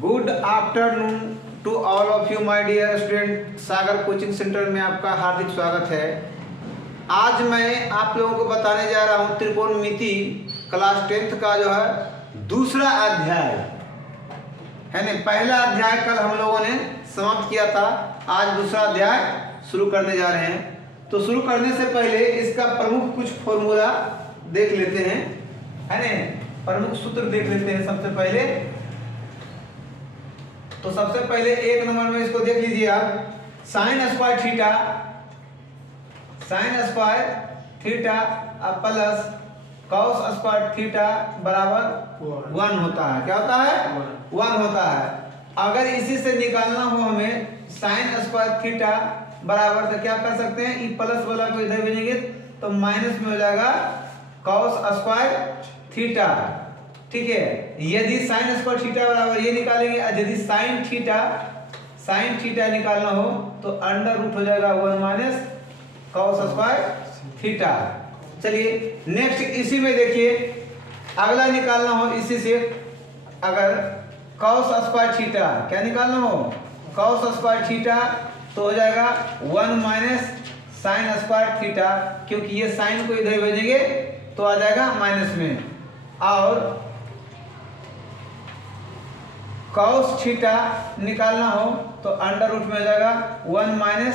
Good afternoon to all of you my dear student. Sagar coaching centre में आपका हार्दिक स्वागत है। आज मैं आप लोगों को बताने जा रहा हूँ त्रिकोणमिति क्लास 10th का जो है दूसरा अध्याय है ना। पहला अध्याय कल हम लोगों ने समाप्त किया था, आज दूसरा अध्याय शुरू करने जा रहे हैं। तो शुरू करने से पहले इसका प्रमुख कुछ फॉर्मूला देख लेते हैं, है ना। प्रमुख सूत्र देख लेते हैं सबसे पहले। तो सबसे पहले एक नंबर में इसको देख लीजिए आप, sign square theta plus cos square theta बराबर 1 होता है। क्या होता है? 1 होता है। अगर इसी से निकालना हो हमें साइन स्क्वायर थीटा बराबर, तो क्या कर सकते हैं, ई प्लस वाला को इधर भेजेंगे तो माइनस में हो जाएगा कॉस स्क्वायर थीटा। ठीक है, यदि साइन स्क्वायर थीटा बराबर ये निकालेंगे, यदि साइन थीटा निकालना हो तो अंडर रूट हो जाएगा 1 माइनस कॉस स्क्वायर थीटा। चलिए नेक्स्ट इसी में देखिए, अगला निकालना हो इसी से, अगर कॉस स्क्वायर थीटा क्या निकालना हो, कॉस स्क्वायर थीटा, तो हो जाएगा 1 माइनस साइन स्क्वायर थीटा, क्योंकि ये साइन को इधर भेजेंगे तो आ जाएगा माइनस में। और कॉस थीटा निकालना हो तो अंडर रूट में हो जाएगा 1 माइनस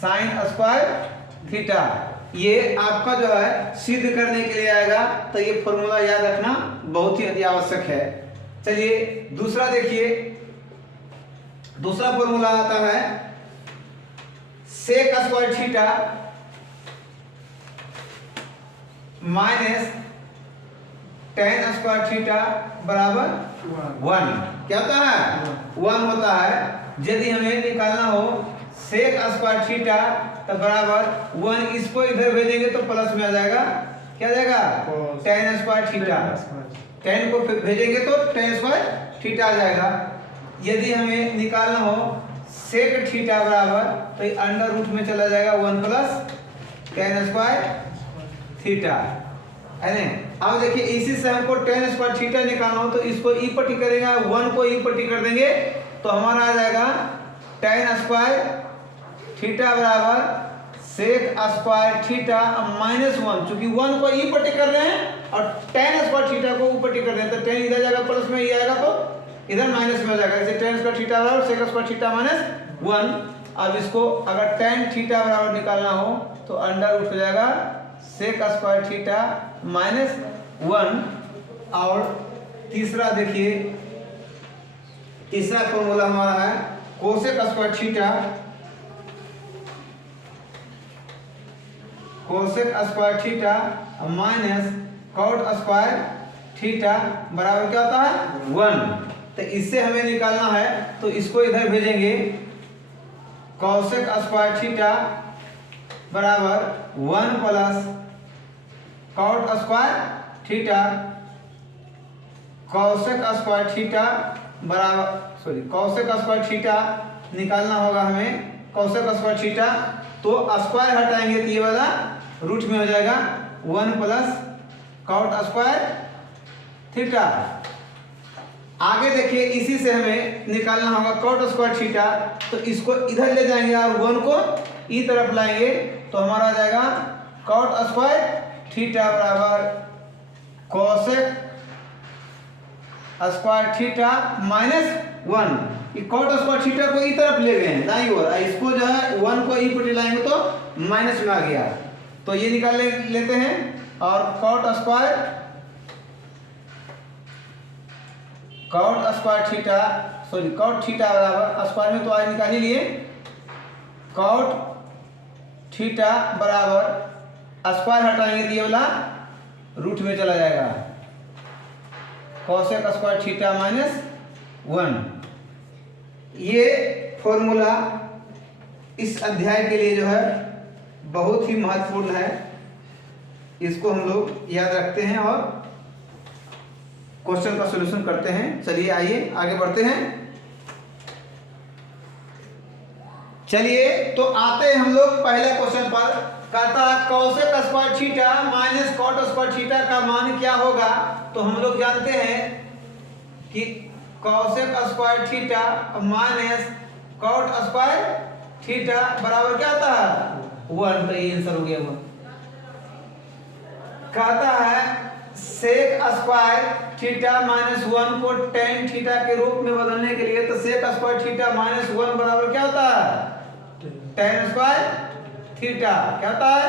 साइन स्क्वायर थीटा। ये आपका जो है सिद्ध करने के लिए आएगा, तो ये फॉर्मूला याद रखना बहुत ही अति आवश्यक है। चलिए दूसरा देखिए, दूसरा फॉर्मूला आता है sec square theta minus tan square theta बराबर 1। क्या होता है? 1 होता है। यदि हमें निकालना हो सेक स्क्वायर थीटा तो बराबर 1, इसको इधर भेजेंगे तो प्लस में आ जाएगा, क्या आ जाएगा, टेन स्क्वायर थीटा। 10 को भेजेंगे तो टेन स्क्वायर थीटा आ जाएगा। यदि हमें निकालना हो सेक थीटा बराबर, तो अंडर रूट में चला जाएगा 1 प्लस टेन स्क्वायर थीटा, है ना। अब देखिए इसी से हमको टेन स्क्वायर थीटा निकालना हो तो इसको ई पट्टी करेंगे, 1 को ई पट्टी कर देंगे तो हमारा आ जाएगा टेन स्क्वायर थीटा बराबर सेक स्क्वायर थीटा माइनस 1। चूंकि 1 को ई पट्टी कर रहे हैं और टेन स्क्वायर थीटा को ऊपर कर रहे हैं, तो टेन इधर जाएगा प्लस में, ये आएगा तो इधर माइनस में हो जाएगा। जैसे टेन स्क्वायर थीटा बराबर सेक स्क्वायर थीटा माइनस 1। अब इसको अगर टेन थीटा बराबर निकालना हो तो अंडर रूट हो जाएगा सेक स्क्वायर थीटा माइनस 1। और तीसरा देखिए, तीसरा फॉर्मूला हमारा है cosec square theta minus cot square theta बराबर क्या होता है, 1। तो इससे हमें निकालना है तो इसको इधर भेजेंगे, कोसेक स्क्वायर थीटा बराबर 1 plus cot square theta, cosec square theta बराबर कोसेक स्क्वायर थीटा निकालना होगा हमें, कोसेक स्क्वायर थीटा तो स्क्वायर हटाएंगे तो ये वाला रूट में हो जाएगा 1 प्लस कॉट स्क्वायर थीटा। आगे देखिए इसी से हमें निकालना होगा कॉट स्क्वायर थीटा, तो इसको इधर ले जाएंगे और 1 को ई तरफ लाएंगे तो हमारा आ जाएगा कॉट स्क्वायर थीटा बराबर cosec square theta minus 1। Cot square theta को ई तरफ ले गए हैं दाईं ओर, इसको जो है 1 को ई पट्टी लाएंगे तो माइनस में आ गया, तो ये निकाल लेते हैं। और कॉट स्क्वायर थीटा बराबर स्क्वायर में तो आज निकाल ही लिए, कॉट थीटा बराबर स्क्वायर हटाएंगे तो ये वाला रूट में चला जाएगा, कोसेक स्क्वायर थीटा माइनस 1। ये फॉर्मूला इस अध्याय के लिए जो है बहुत ही महत्वपूर्ण है, इसको हम लोग याद रखते हैं और क्वेश्चन का सॉल्यूशन करते हैं। चलिए आइए आगे बढ़ते हैं। चलिए तो आते हैं हम लोग पहले क्वेश्चन पर। कहता है cosec square theta minus cot square theta का मान क्या होगा। तो हम लोग जानते हैं कि cosec square theta minus cot square theta बराबर क्या होता है 1। तो ये आंसर हो गया वो। कहता है सेक स्क्वायर थीटा माइनस 1 को टेन थीटा के रूप में बदलने के लिए, तो सेक स्क्वायर थीटा माइनस 1 बराबर क्या होता है टेन स्क्वायर थीटा। क्या होता है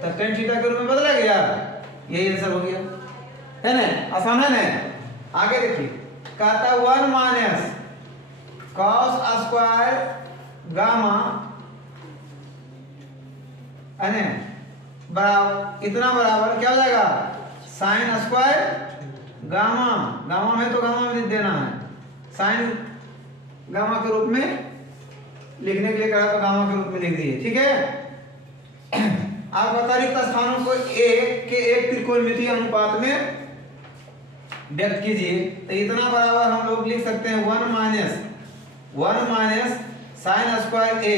तो टेन थीटा के रूप में बदला गया, यही आंसर हो गया, है ना, आसान है ना। आगे देखिए, कहता 1 माइनस कॉस स्क्वायर गामा है ना बराबर कितना बराबर क्या हो जाएगा साइन स्क्वायर गामा। गामा में तो गामा में लिख देना है, साइन गामा के रूप में लिखने के लिए कहा तो गामा के रूप में लिख दिए, ठीक है। आप अतिरिक्त स्थानों को एक त्रिकोणमितीय अनुपात में व्यक्त कीजिए। तो इतना बराबर हम लोग लिख सकते हैं 1 माइनस साइन स्क्वायर ए।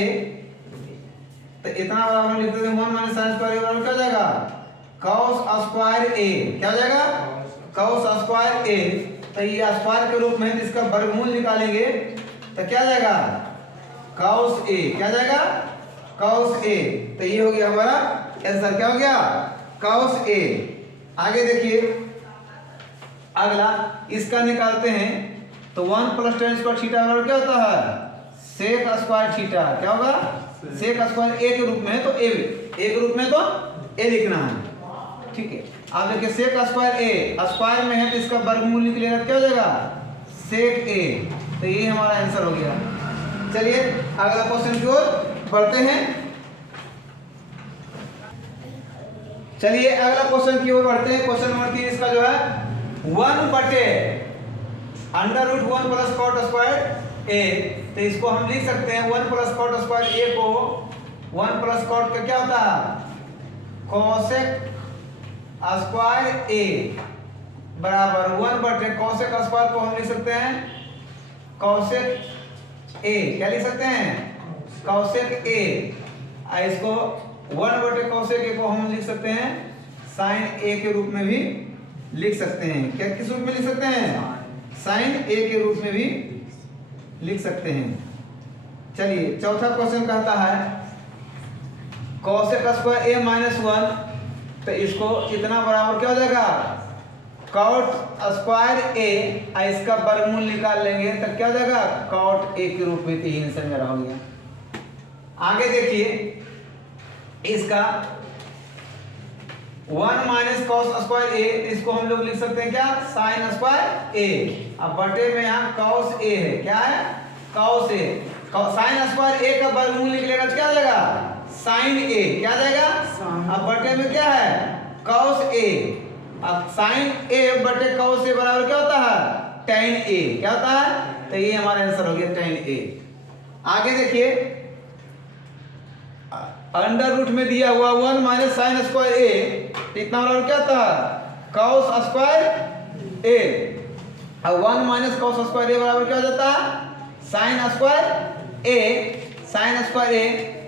तो इतना बराबर हम लिख सकते हैं 1 माइनस साइन स्क्वायर ए बराबर क्या हो जाएगा कॉस स्क्वायर ए। क्या हो जाएगा कॉस स्क्वायर ए। तो ये स्क्वायर के रूप में इसका वर्गमूल निकालेंगे तो क्या जाएगा कॉस ए। क्या जाएगा कॉस ए। तो ये हो गया हमारा आंसर, क्या हो गया कॉस ए। आगे देखिए अगला इसका निकालते हैं। तो 1 प्लस टेन स्क्वायर थीटा बराबर क्या होता है सेक स्क्वायर थीटा। क्या होगा सेक स्क्वायर ए के रूप में है तो ए के रूप में तो ए लिखना है, ठीक है। आप देखिए सेक स्क्वायर ए स्क्वायर में है तो इसका वर्गमूल निकलेगा, क्या हो जाएगा सेक ए। तो ये हमारा आंसर हो गया। चलिए अगला क्वेश्चन की ओर बढ़ते हैं। चलिए अगला क्वेश्चन की ओर बढ़ते हैं। क्वेश्चन नंबर 3 इसका जो है 1/√1 प्लस कॉट स्क्वायर ए। तो इसको हम लिख सकते हैं 1 प्लस कॉट स्क्वायर ए को 1 प्लस कॉट का क्या होता है कोसेक स्क्वायर ए बराबर 1/कोसेक स्क्वायर को हम लिख सकते हैं कोसेक ए। क्या लिख सकते हैं कोसेक ए। इसको 1/कोसेक ए को हम लिख सकते हैं साइन ए के रूप में भी लिख सकते हैं। क्या किस रूप में लिख सकते हैं साइन ए के रूप में भी लिख सकते हैं। चलिए चौथा क्वेश्चन कहता है कोसेक स्क्वायर ए माइनस 1। तो इसको इतना बराबर क्या हो जाएगा कॉट स्क्वायर ए। इसका वर्गमूल निकाल लेंगे तो क्या हो जाएगा कॉट ए के रूप में। तो आंसर मेरा हो गया। आगे देखिए इसका 1 माइनस कॉस स्क्वायर ए। इसको हम लोग लिख सकते हैं क्या साइन स्क्वायर ए। अब बटे में यहाँ कॉस ए है, क्या है कॉस ए। साइन स्क्वायर ए का वर्गमूल निकलेगा तो क्या हो जाएगा साइन ए। क्या जाएगा अब बटे में क्या है कॉस ए। अब साइन ए बटे कॉस ए बराबर क्या होता है tan ए। क्या होता है तो ये हमारा आंसर हो गया tan ए। आगे देखिए अंडर रूट में दिया हुआ 1 माइनस साइन स्क्वायर ए। इतना बराबर क्या होता है कॉस स्क्वायर ए। अब 1 माइनस कॉस स्क्वायर ए बराबर क्या हो जाता है साइन स्क्वायर ए। साइन स्क्वायर ए।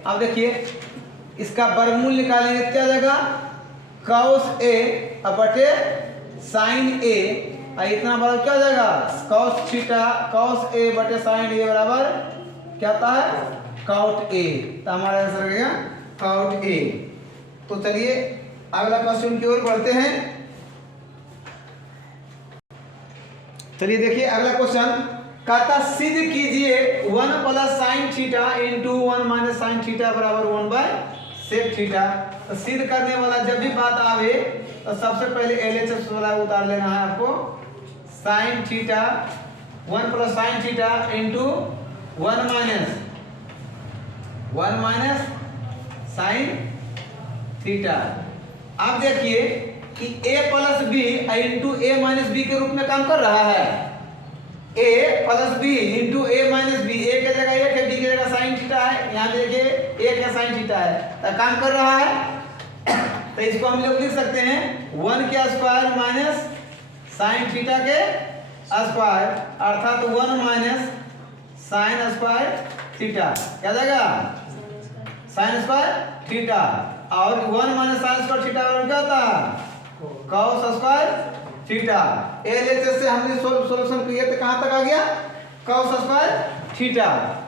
अब देखिए इसका वर्गमूल निकालेंगे क्या जाएगा कॉस ए बटे साइन ए। इतना बराबर क्या हो जाएगा कॉस थीटा कॉस ए बटे साइन ए बराबर क्या होता है कॉट ए। तो हमारा आंसर हो गया कॉट ए। तो चलिए अगला क्वेश्चन की ओर बढ़ते हैं। चलिए देखिए अगला क्वेश्चन कहता सिद्ध कीजिए 1 plus sine theta into 1 minus sine theta बराबर 1/सेक थीटा। तो सिद्ध करने वाला जब भी बात आवे तो सबसे पहले LHS वाला उतार लेना है आपको। Sine theta 1 plus sine theta into 1 minus sine theta. आप देखिए कि a plus B into A minus B के रूप में काम कर रहा है। a plus B into A minus B. A की जगह 1 है, बी की जगह साइन थीटा है। यहाँ देखिए 1 है साइन थीटा है तो काम कर रहा है। तो इसको हम लोग लिख सकते हैं 1 के स्क्वायर माइनस साइन थीटा के स्क्वायर अर्थात 1 माइनस साइन स्क्वायर थीटा। क्या जाएगा साइन स्क्वायर थीटा। और 1 माइनस साइन स्क्वायर थीटा क्या होता है कॉस स्क्वायर थीटा। LHS से हमने सोल्यूशन किया तो कहाँ तक आ गया, cos स्क्वायर थीटा।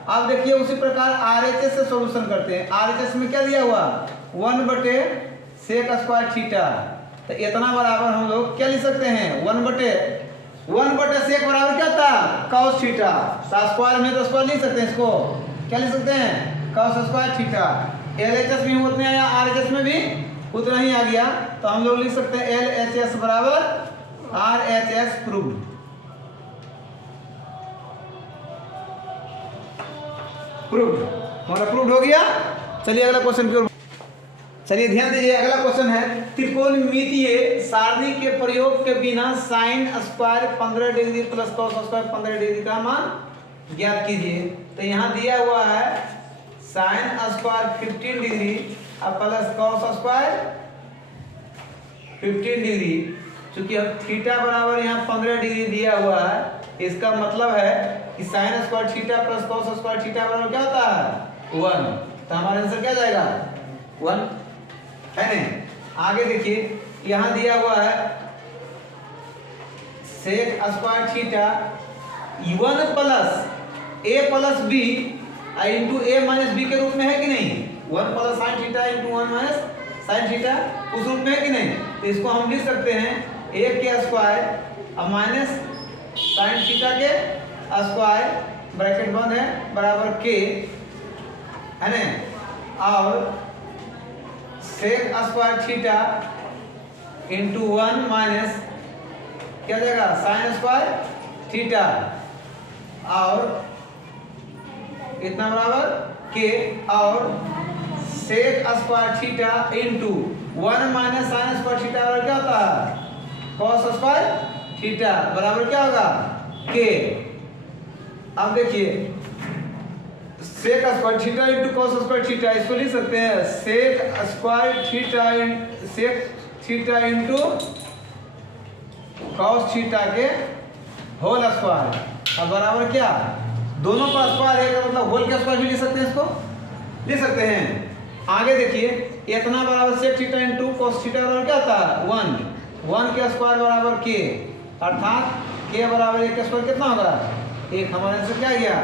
अब देखिए उसी प्रकार RHS से सोल्यूशन करते हैं। RHS में क्या दिया हुआ, 1/sec स्क्वायर थीटा। तो इतना बराबर हम लोग क्या लिख सकते हैं, 1/sec बराबर क्या था, cos थीटा। स्क्वायर में तो स्क्वायर लिख सकते हैं, इसको क्या लिख सकते हैं, cos स्क्वायर थीटा। LHS में उतना आया, RHS में भी उतना ही आ गया, तो हम लोग लिख सकते हैं LHS बराबर RHS प्रूव्ड। हमारा प्रूव्ड हो गया। चलिए अगला क्वेश्चन की ओर, चलिए ध्यान दीजिए। अगला क्वेश्चन है त्रिकोणमितीय सारणी के प्रयोग के बिना sine square 15 degree plus cos square 15 degree का मान ज्ञात कीजिए। तो यहाँ दिया हुआ है साइन स्क्वायर 15 डिग्री और प्लस कॉस स्क्वायर 15 डिग्री। चूंकि अब थीटा बराबर यहाँ 15 डिग्री दिया हुआ है, इसका मतलब है कि sign square theta plus cos square theta बराबर क्या होता है, 1। तो हमारा आंसर क्या जाएगा, 1 है नहीं। आगे देखिए यहाँ दिया हुआ है sec square theta 1 plus a plus b into a minus b के रूप में है कि नहीं, 1 plus sine theta into 1 minus sine theta उस रूप में है कि नहीं। तो इसको हम लिख सकते हैं a के स्क्वायर और माइनस साइन थीटा के स्क्वायर ब्रैकेट बंद है बराबर k है ना, और sec square theta into 1 minus क्या जाएगा साइन स्क्वायर थीटा और इतना बराबर के, और sec square theta into 1 minus sine square theta बराबर क्या होता है, कॉस स्क्वायर थीटा बराबर क्या होगा, के। अब देखिए sec square theta into cos square theta, इसको लिख सकते हैं sec square theta sec theta into cos theta के होल स्क्वायर। अब बराबर क्या, दोनों का स्क्वायर है मतलब होल के स्क्वायर भी लिख सकते हैं, इसको लिख सकते हैं। आगे देखिए इतना बराबर sec theta into cos theta बराबर क्या होता है, 1 के स्क्वायर बराबर के, अर्थात के बराबर 1 का स्क्वायर कितना होगा, 1। हमारे आंसर क्या गया,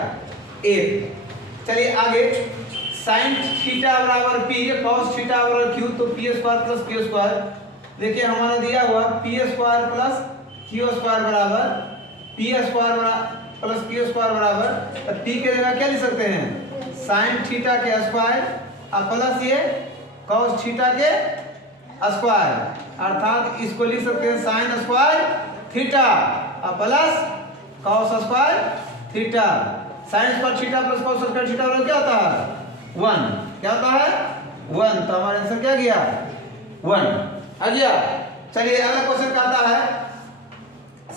1। चलिए आगे साइन थीटा बराबर p कॉस थीटा बराबर q, तो p square plus q square. देखिए हमारा दिया हुआ p square plus q square बराबर p square plus q square बराबर, तो p के जगह क्या लिख सकते हैं, साइन थीटा के स्क्वायर और प्लस ये कॉस थीटा के स्क्वायर, अर्थात इसको लिख सकते हैं साइन स्क्वायर थीटा और plus cos square theta. Sign square theta plus cos square theta बराबर क्या होता है, 1। क्या होता है, 1। तो हमारा आंसर क्या गया, 1 आ गया। चलिए अगला क्वेश्चन कहता है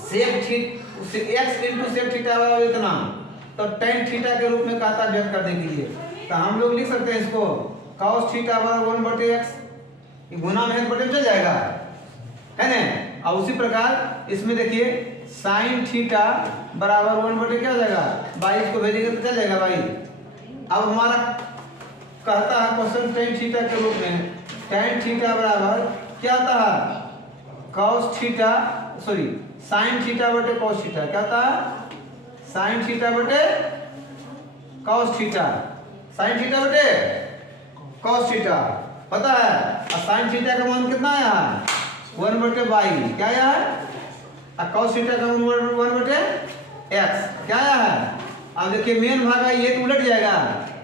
sec theta x into sec theta बराबर इतना, तो टेन थीटा के रूप में कहता है व्यक्त करने के लिए। तो हम लोग लिख सकते हैं इसको cos थीटा बराबर 1/x, गुना में 1 बटे चल जाएगा है ना। और उसी प्रकार इसमें देखिए साइन थीटा बराबर 1 बटे क्या हो जाएगा, 22 को भेजेंगे तो चल जाएगा 22। अब हमारा कहता है क्वेश्चन टेन थीटा के रूप में, टेन थीटा बराबर क्या आता है, cos theta sorry sine theta बटे cos थीटा। क्या आता है, साइन थीटा बटे cos थीटा, साइन थीटा बटे cos थीटा पता है। और साइन थीटा का मान कितना आया है, 1/22। क्या आया है, और cos थीटा का मान 1/x क्या आया है। अब देखिए मेन भाग है ये तो उलट जाएगा,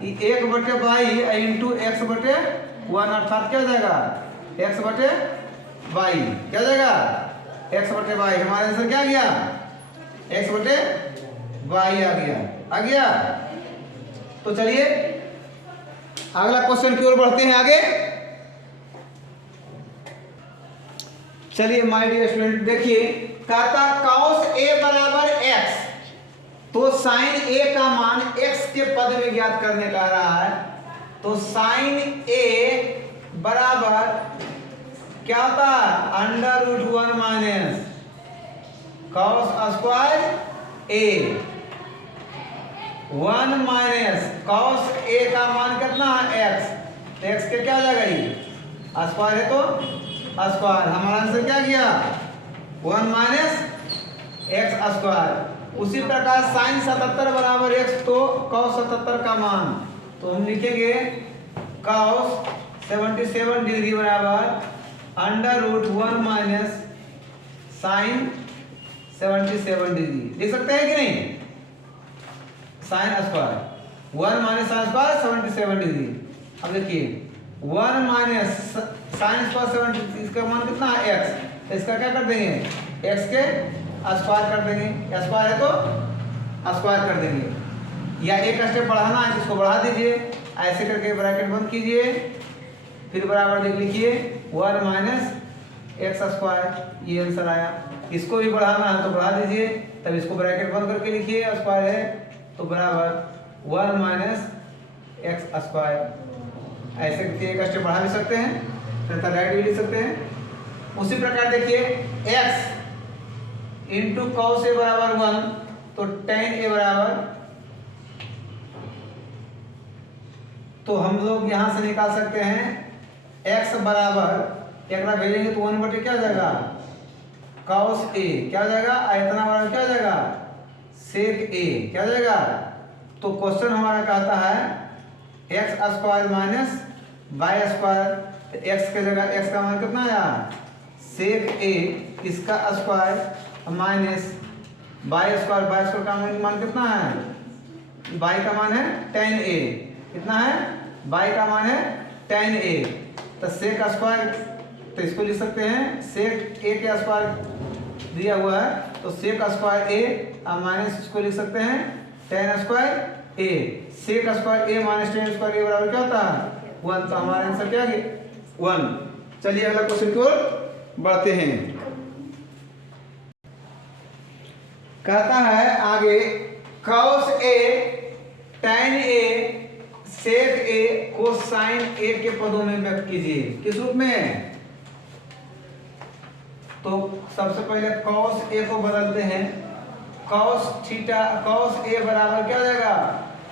1/22 इंटू x/1, अर्थात क्या हो जाएगा, x/22 क्या हो जाएगा, x/22। हमारा आंसर क्या गया, x/22 आ गया। तो चलिए अगला क्वेश्चन की ओर बढ़ते हैं आगे। चलिए माय डियर स्टूडेंट देखिए कहता cos a बराबर x, तो साइन a का मान x के पद में ज्ञात करने कह रहा है। तो साइन a बराबर क्या होता है, √1 minus cos square a, 1 minus cos a का मान कितना है x, तो x के क्या हो जाएगा, ये स्क्वायर है तो स्क्वायर। हमारा आंसर क्या गया, 1 माइनस एक्स स्क्वायर। उसी प्रकार साइन 77 बराबर एक्स, तो कॉस 77 का मान तो हम लिखेंगे कॉस 77 डिग्री बराबर √1 माइनस साइन 77 डिग्री। लिख सकते हैं कि नहीं? Sine square 1 minus sine square 77 degree. अब देखिए 1 माइनस साइन स्क्वायर 70, इसका मान कितना है एक्स, तो इसका क्या कर देंगे एक्स के स्क्वायर कर देंगे, स्क्वायर है तो स्क्वायर कर देंगे, या एक स्टेप बढ़ाना है तो इसको बढ़ा दीजिए, ऐसे करके ब्रैकेट बंद कीजिए, फिर बराबर देख लिखिए 1 माइनस एक्स स्क्वायर, ये आंसर आया। इसको भी बढ़ाना है तो बढ़ा दीजिए, तब इसको ब्रैकेट बंद करके लिखिए, स्क्वायर है तो बराबर 1 माइनस एक्स स्क्वायर। ऐसे करके एक स्टेप बढ़ा भी सकते हैं, तथा राइट भी लिख सकते हैं। उसी प्रकार देखिए x इंटू कॉस ए बराबर 1, तो tan ए बराबर, तो हम लोग यहां से निकाल सकते हैं x बराबर एक बार भेजेंगे तो 1 बटे क्या हो जाएगा कॉस ए, क्या हो जाएगा इतना बराबर क्या हो जाएगा सेक ए, क्या हो जाएगा। तो क्वेश्चन हमारा कहता है x square minus y square, तो एक्स के जगह एक्स का मान कितना आया सेक ए, इसका स्क्वायर माइनस वाई स्क्वायर का मान कितना है, वाई का मान है tan ए, कितना है वाई का मान है tan ए, तो सेक स्क्वायर, तो इसको लिख सकते हैं सेक ए के स्क्वायर दिया हुआ है तो सेक स्क्वायर ए और माइनस इसको लिख सकते हैं tan स्क्वायर ए, सेक स्क्वायर ए माइनस tan स्क्वायर ए बराबर क्या होता है 1, तो हमारा आंसर क्या है 1। चलिए अगला क्वेश्चन की ओर बढ़ते हैं। कहता है आगे cos a tan a sec a को sin a के पदों में व्यक्त कीजिए। किस रूप में? तो सबसे पहले cos a को बदलते हैं, cos थीटा cos a बराबर क्या हो जाएगा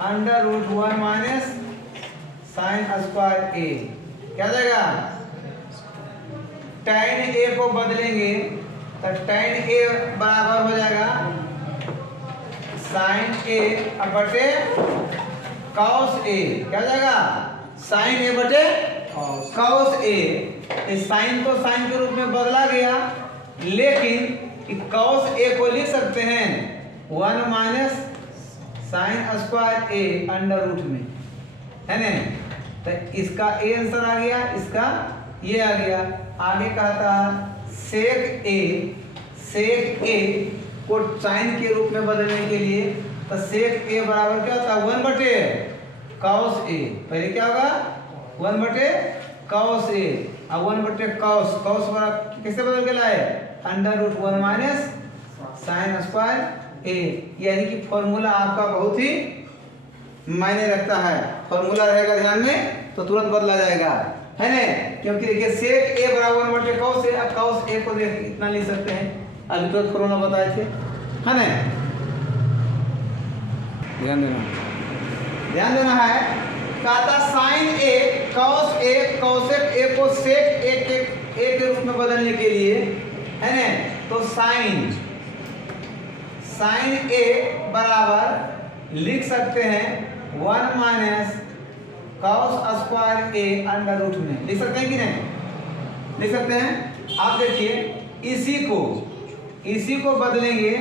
√1 माइनस साइन स्क्वायर a, क्या हो जाएगा। tan a को बदलेंगे तो tan a बराबर हो जाएगा साइन a बटे cos a, क्या हो जाएगा साइन a बटे cos a। साइन तो साइन के रूप में बदला गया, लेकिन cos a को लिख सकते हैं 1 minus sine square a under root में, है ना। तो इसका ए आंसर आ गया, इसका ये आ गया। आगे कहता सेक ए को साइन के रूप में बदलने के लिए, तो सेक ए बराबर क्या होता है 1 बटे कॉस ए, पहले क्या होगा 1 बटे कॉस ए और 1 बटे कॉस बराबर किससे बदल के लाए √1 माइनस साइन स्क्वायर ए। यानी कि फॉर्मूला आपका बहुत ही मायने रखता है, फॉर्मूला रहेगा ध्यान में तो तुरंत बदला जाएगा, है ना। क्योंकि देखिए सेक ए बराबर 1 बटे कॉस ए, अब कॉस ए को देख इतना लिख सकते हैं, अभी तो फॉर्मूला बताए थे, है ना। ध्यान देना है। कहता sine A cos A cosec A को सेक ए के रूप में बदलने के लिए, है ना, तो साइन ए बराबर लिख सकते हैं 1 minus cos square A under root में, लिख सकते हैं कि नहीं लिख सकते हैं। आप देखिए इसी को बदलेंगे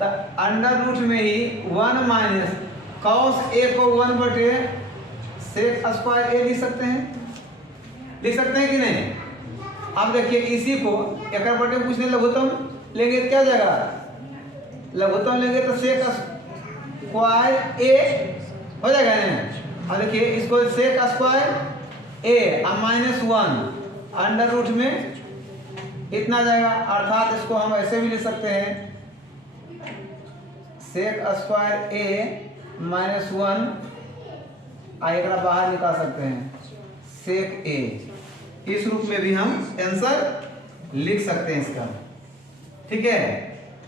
तो अंडर रूट में ही 1 माइनस कॉस ए को 1 बटे सेक स्क्वायर ए लिख सकते हैं कि नहीं। आप देखिए इसी को एक बटे कुछ नहीं लघुत्तम लेंगे क्या जाएगा, लघुत्तम लेंगे तो सेक स्क्वायर ए हो जाएगा ना। और देखिए इसको सेक स्क्वायर ए -1 अंडर रूट में इतना जाएगा, अर्थात इसको हम ऐसे भी लिख सकते हैं सेक स्क्वायर ए -1 एक बाहर निकाल सकते हैं सेक ए। इस रूप में भी हम आंसर लिख सकते हैं इसका, ठीक है।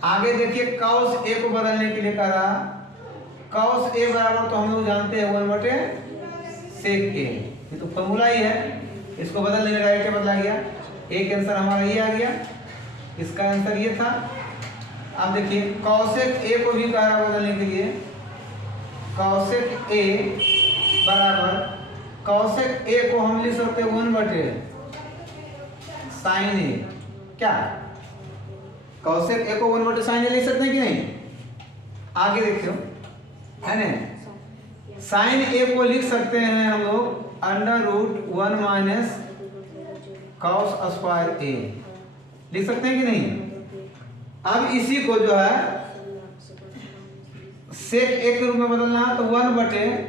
आगे देखिए कॉस ए को बदलने के लिए कह रहा, कॉस ए बराबर तो हम लोग जानते हैं 1 बटे सेक ए, ये तो फॉर्मूला ही है, इसको बदलने में डायरेक्ट बदला गया। एक आंसर हमारा ये आ गया, इसका आंसर ये था, अब देखिए कॉसेक ए को भी कह रहा बदलने के लिए, कॉसेक ए बराबर कॉसेक ए को हम लिख सकते हैं 1/sin ए। क्या कॉसेक ए को 1/sin ए लिख सकते हैं कि नहीं? आगे देखियो है ना, साइन ए को लिख सकते हैं हम लोग √1 - cos स्क्वायर ए, लिख सकते हैं कि नहीं? अब इसी को जो है सेक ए के रूप में बदलना है तो 1/1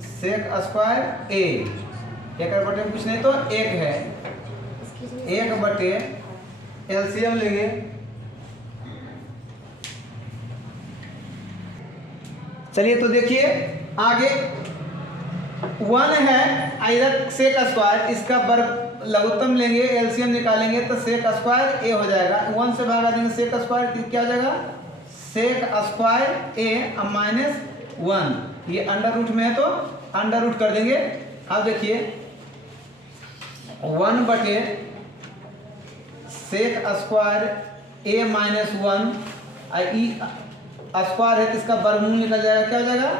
सेक स्क्वायर ए, एक बटे कुछ नहीं तो एक है, 1/, एलसीएम लेंगे चलिए तो देखिए आगे 1 है इधर सेक स्क्वायर, इसका वर्ग लघुत्तम लेंगे, एलसीएम निकालेंगे तो सेक स्क्वायर ए हो जाएगा, 1 से भागा देंगे सेक स्क्वायर क्या हो जाएगा, सेक स्क्वायर ए -1, ये अंडर रूट में है तो अंडर रूट कर देंगे। अब देखिए 1/, sec square A -1 E square है तो इसका वर्गमूल निकल जाएगा, क्या हो जाएगा,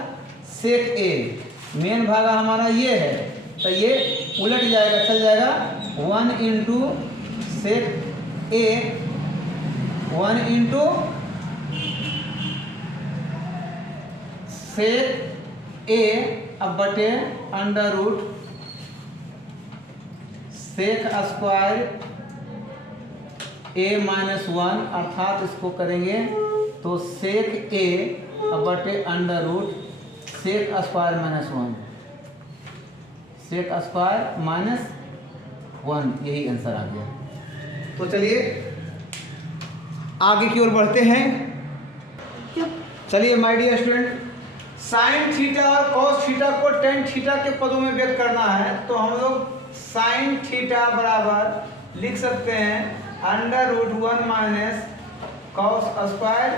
सेक ए, मेन भागा हमारा ये है तो ये उलट जाएगा, चल जाएगा 1 × सेक ए 1 × सेक ए अब बटे under root sec square A -1, अर्थात इसको करेंगे तो सेक ए अब बटे under root sec square -1, sec square -1, यही आंसर आ गया। तो चलिए आगे की ओर बढ़ते हैं। चलिए my dear student, sine theta और कॉस थीटा को टेन थीटा के पदों में व्यक्त करना है तो हम लोग साइन थीटा बराबर लिख सकते हैं √1 - cos स्क्वायर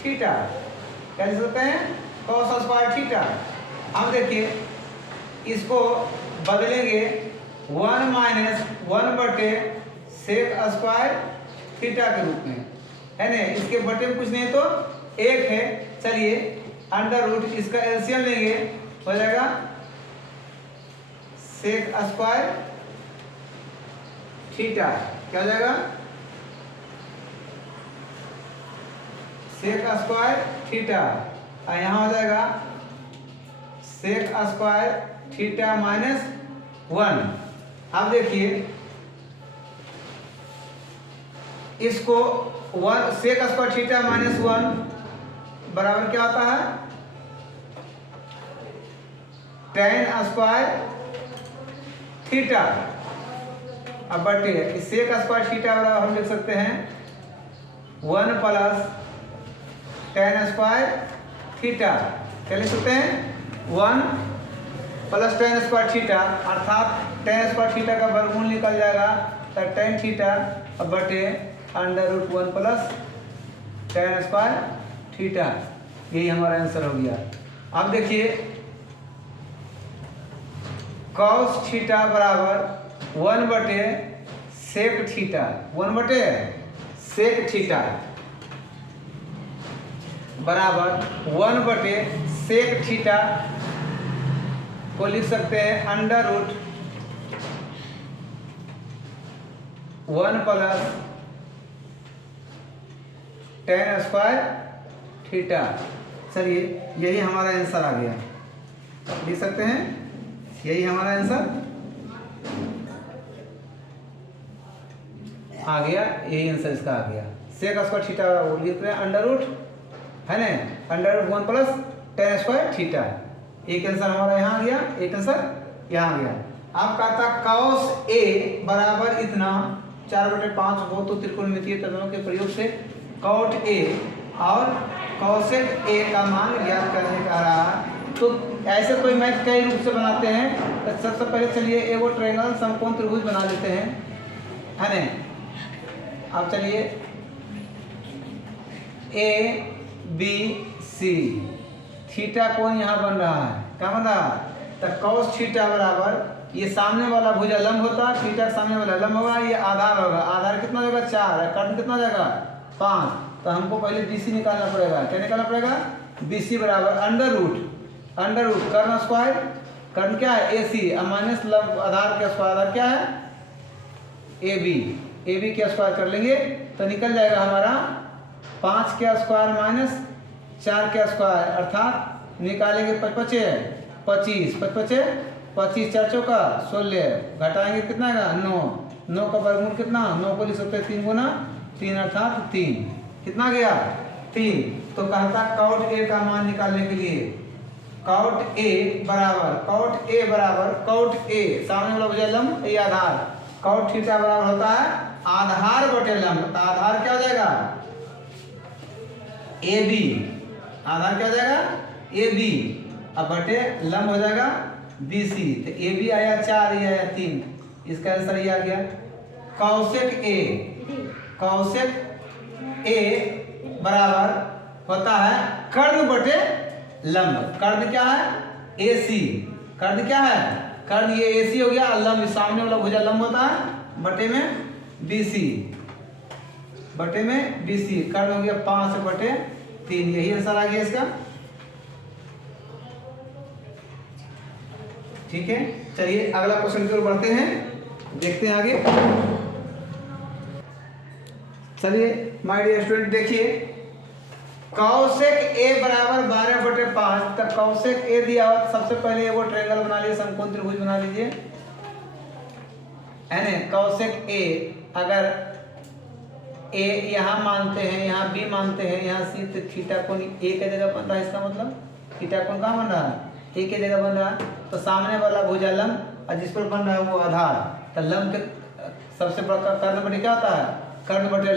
थीटा, क्या लिख सकते हैं, cos स्क्वायर थीटा। हम देखिए इसको बदलेंगे 1 - 1/, सेक स्क्वायर थीटा के रूप में, है ना, इसके बटे में कुछ नहीं तो एक है, चलिए अंडर रूट इसका एलसीएम लेंगे हो जाएगा सेक स्क्वायर थीटा, क्या हो जाएगा, सेक स्क्वायर थीटा, और यहाँ हो जाएगा सेक स्क्वायर थीटा -1। अब देखिए इसको 1 सेक स्क्वायर थीटा -1 बराबर क्या होता है, tan स्क्वायर थीटा अब बटे सेक स्क्वायर थीटा बराबर हम लिख सकते हैं 1 + tan स्क्वायर थीटा, क्या लिख सकते हैं, 1 + tan स्क्वायर थीटा, अर्थात tan स्क्वायर थीटा का वर्गमूल निकल जाएगा तो tan थीटा अब बटे √1 + tan स्क्वायर थीटा, यही हमारा आंसर हो गया। अब देखिए cos थीटा बराबर 1/, सेक थीटा, 1/, सेक थीटा बराबर 1/, सेक थीटा को लिख सकते हैं under root 1 + tan square theta. चलिए यही हमारा आंसर आ गया, लिख सकते हैं, यही हमारा आंसर आ गया, यही आंसर इसका आ गया। सेक स्क्वायर थीटा वो लिख रहे हैं अंडर रूट, है ना, under root 1 + tan square theta, एक आंसर हमारा यहाँ आ गया, एक आंसर यहाँ आ गया। अब कहता cos A बराबर इतना 4/5 हो तो त्रिकोणमितीय तत्वों के प्रयोग से cot A और cosec A का मान ज्ञात करने का रहा। तो ऐसे कोई मैथ कई रूप से बनाते हैं, तो सबसे पहले चलिए एगो ट्रायंगल समकोण त्रिभुज बना लेते हैं, है ना। अब चलिए A बी सी। थीटा कोण यहाँ बन रहा है, क्या बन रहा है? तो कॉस थीटा बराबर, ये सामने वाला भुजा लंब होता है, थीटा सामने वाला लंब होगा, ये आधार होगा। आधार कितना जाएगा? 4 है। कर्ण कितना जाएगा? 5। तो हमको पहले BC निकालना पड़ेगा। क्या निकालना पड़ेगा? BC बराबर अंडर रूट कर्ण स्क्वायर, कर्ण क्या है? AC, माइनस लंब आधार के स्क्वायर, आधार क्या है? AB के स्क्वायर कर लेंगे तो निकल जाएगा हमारा 5 के स्क्वायर माइनस 4 के स्क्वायर, अर्थात निकालेंगे 25 25 4 चौका 16, घटाएंगे कितना आएगा? 9 का वर्गमूल कितना? 9 को लिख सकते हैं 3 गुना 3, अर्थात 3। कितना गया? 3। तो कहता कॉट ए का मान निकालने के लिए कॉट ए सामने वाला भुजा लंब, ये आधार, कॉट थीटा बराबर होता है आधार बटे लंब। तो आधार क्या हो जाएगा? AB। आधार क्या हो जाएगा? AB, अब बटे लंब हो जाएगा BC। तो AB आया 4, ये आया 3, इसका आंसर ये आ गया। कौशिक A बराबर होता है कर्ण बटे लंब। कर्ण क्या है? AC। कर्ण क्या है? कर्ण ये AC हो गया, लंब सामने वाला भुजा लंब होता है, बटे में BC, कर्ण हो गया 5/3। यही आंसर आ गया इसका। ठीक है, चलिए अगला क्वेश्चन की ओर बढ़ते हैं, देखते हैं आगे। चलिए माय डियर स्टूडेंट, देखिए कौशिक A बराबर 12/5। तब कौशिक A दिया हुआ, सबसे पहले वो ट्रायंगल बना लीजिए, समकोण त्रिभुज बना लीजिए, है ना। कौशिक A, अगर A यहाँ मानते हैं, यहाँ B मानते हैं, यहाँ C, तो थीटा कोण A के जगह बन रहा है। इसका मतलब थीटा कोण कहाँ बन रहा है? A के जगह बन रहा है। तो सामने वाला भुजा लंब और जिस पर बन रहा है वो आधार। तो लंब के सबसे बड़ा कर्ण बटे क्या होता है? कर्ण बटे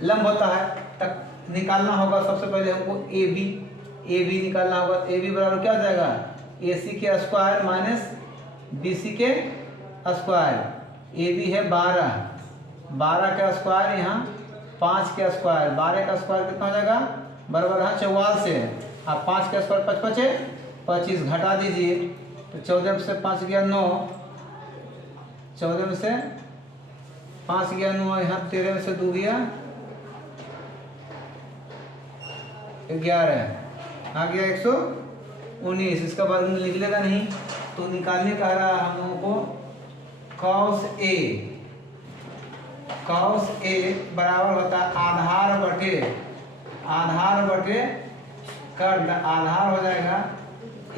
लंब होता है। तक निकालना होगा सबसे पहले हमको AB निकालना होगा। AB बराबर क्या हो जाएगा? AC के स्क्वायर माइनस BC के स्क्वायर। AB है 12 का स्क्वायर, यहाँ 5 के स्क्वायर, 12 का स्क्वायर कितना हो जाएगा? बराबर है 44 से, आप 5 का स्क्वायर 25 घटा दीजिए, तो 14 से 5 गया 9, 14 में से 5 गया 9, यहाँ 13 में से 2 गया 11, आ गया 119। इसका वर्गमूल निकलेगा नहीं, तो निकालने का रहा हम लोगों को कॉस A बराबर होता है आधार बटे कर्ण। आधार हो जाएगा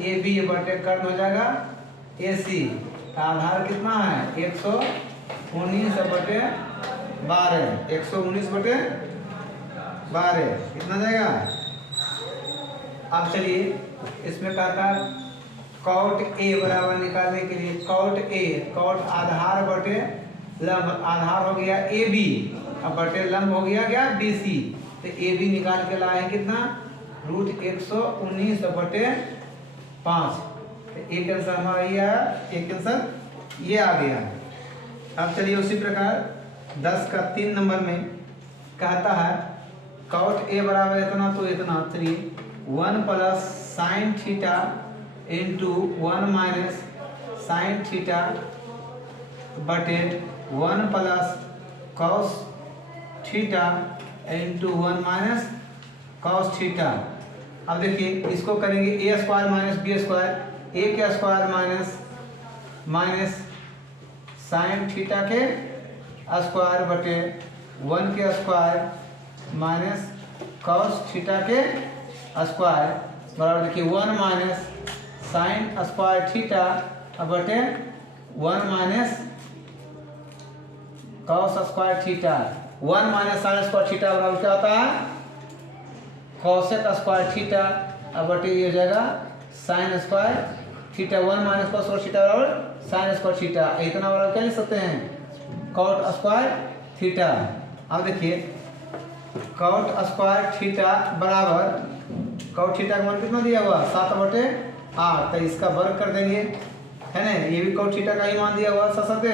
AB बटे कर्ण हो जाएगा AC। आधार कितना है? 119/12, 119/12 कितना जाएगा? अब चलिए इसमें कहता है कॉट A बराबर निकालने के लिए कॉट आधार बटे लंब, आधार हो गया AB, अब बटे लंब हो गया क्या? BC। तो AB निकाल के लाए कितना? √119/5। तो एक आंसर हमारा ये आया, एक आंसर ये आ गया। अब चलिए उसी प्रकार 10 का 3 नंबर में कहता है कॉट A बराबर इतना तो इतना, चलिए 1 + sin theta into 1 - sin theta बटे 1 + cos theta into 1 - cos theta. अब देखिए इसको करेंगे A² - B², A के स्क्वायर माइनस sin थीटा के स्क्वायर बटे 1 के स्क्वायर माइनस cos थीटा के स्क्वायर बराबर, देखिए 1 - sin स्क्वायर थीटा बटे 1 - cos square theta. 1 - sin square theta बराबर क्या होता है? cosec स्क्वायर थीटा बटे ये हो जाएगा sin square theta. 1 - cos square theta बराबर sin स्क्वायर थीटा। इतना बराबर क्या लिख सकते हैं? cot square theta. अब देखिए cot स्क्वायर थीटा बराबर, cot थीटा का मान कितना दिया हुआ? 7/8। तो इसका वर्ग कर देंगे, है ना। ये भी cot थीटा का ही मान दिया हुआ 7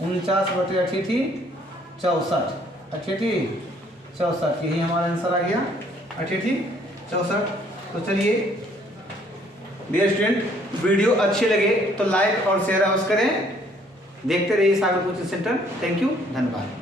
49/88 64 88 64, यही हमारा आंसर आ गया 88 64। तो चलिए डियर स्टूडेंट, वीडियो अच्छे लगे तो लाइक और शेयर अवश्य करें। देखते रहिए सागर कोचिंग सेंटर। थैंक यू, धन्यवाद।